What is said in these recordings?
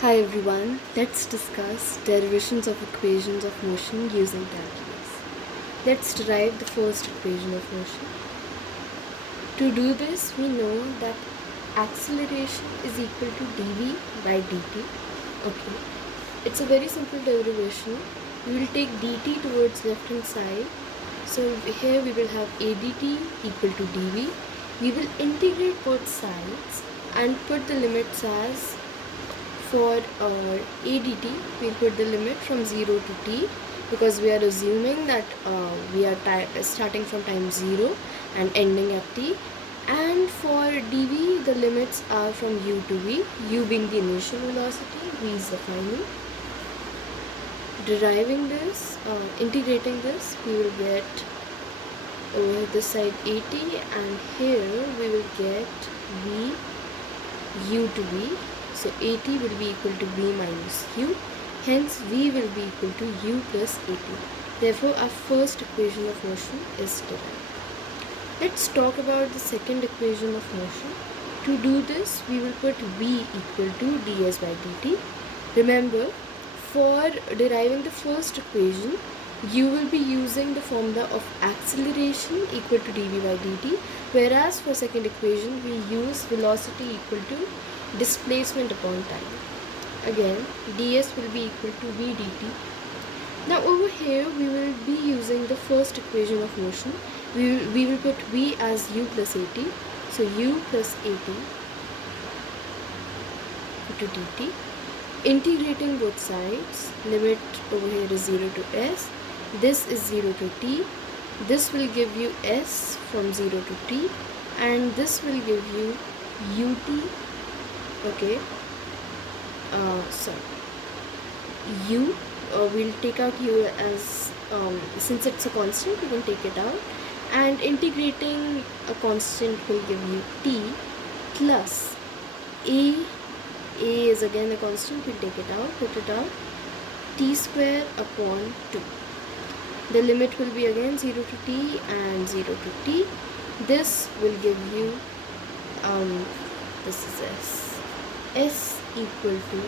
Hi everyone, let's discuss derivations of equations of motion using calculus. Let's derive the first equation of motion. To do this, we know that acceleration is equal to dv by dt. Okay, it's a very simple derivation. We will take dt towards left hand side. So here we will have adt equal to dv. We will integrate both sides and put the limits as for ADT, we'll put the limit from 0 to t because we are assuming that we are starting from time 0 and ending at t. And for dv, the limits are from u to v, u being the initial velocity, v is the final. Deriving this, integrating this, we will get over this side 80 and here we will get v u to v. So 80 will be equal to v minus u. Hence v will be equal to u plus 80. Therefore our first equation of motion is derived. Let's talk about the second equation of motion. To do this, we will put v equal to ds by dt. Remember, for deriving the first equation, you will be using the formula of acceleration equal to dv by dt, whereas for second equation we use velocity equal to displacement upon time. Again, ds will be equal to v dt. Now over here we will be using the first equation of motion. We will put v as u plus 80. So u plus 80 into dt. Integrating both sides, limit over here is 0 to s. This is 0 to t. This will give you s from 0 to t, and this will give you ut. Okay, u, we'll take out u as, since it's a constant, we can take it out, and integrating a constant will give you t plus a is again a constant, we'll take it out, put it out, t square upon 2. The limit will be again 0 to t and 0 to t. This will give you, this is s equal to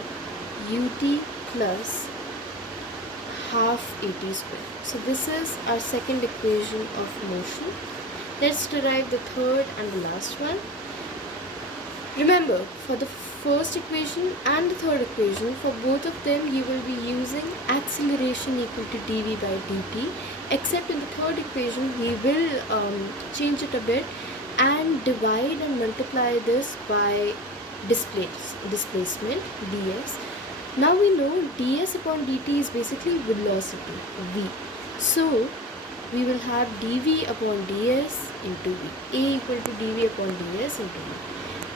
ut plus half at square. So this is our second equation of motion. Let's derive the third and the last one. Remember, for the first equation and the third equation, for both of them you will be using acceleration equal to dv by dt, except in the third equation we will change it a bit and divide and multiply this by displacement ds. Now we know ds upon dt is basically velocity v. So we will have dv upon ds into v, a equal to dv upon ds into v.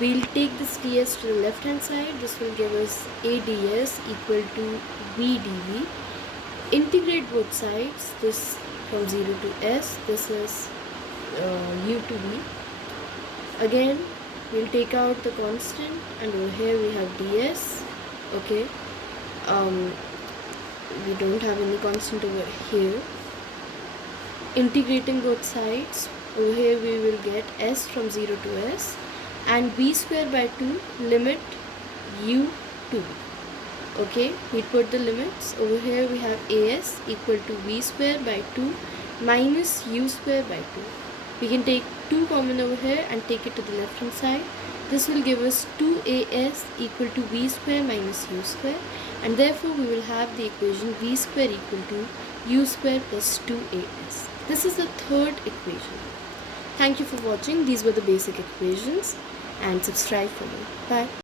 We'll take this ds to the left hand side. This will give us a ds equal to v dv. Integrate both sides. This from 0 to s. This is u to v. Again, we'll take out the constant, and over here we have ds. Okay, we don't have any constant over here. Integrating both sides, over here we will get s from 0 to s, and v square by 2, limit u to v. Okay, we put the limits. Over here we have as equal to v square by 2 minus u square by 2. We can take 2 common over here and take it to the left hand side. This will give us 2as equal to v square minus u square, and therefore we will have the equation v square equal to u square plus 2as. This is the third equation. Thank you for watching. These were the basic equations, and subscribe for more. Bye.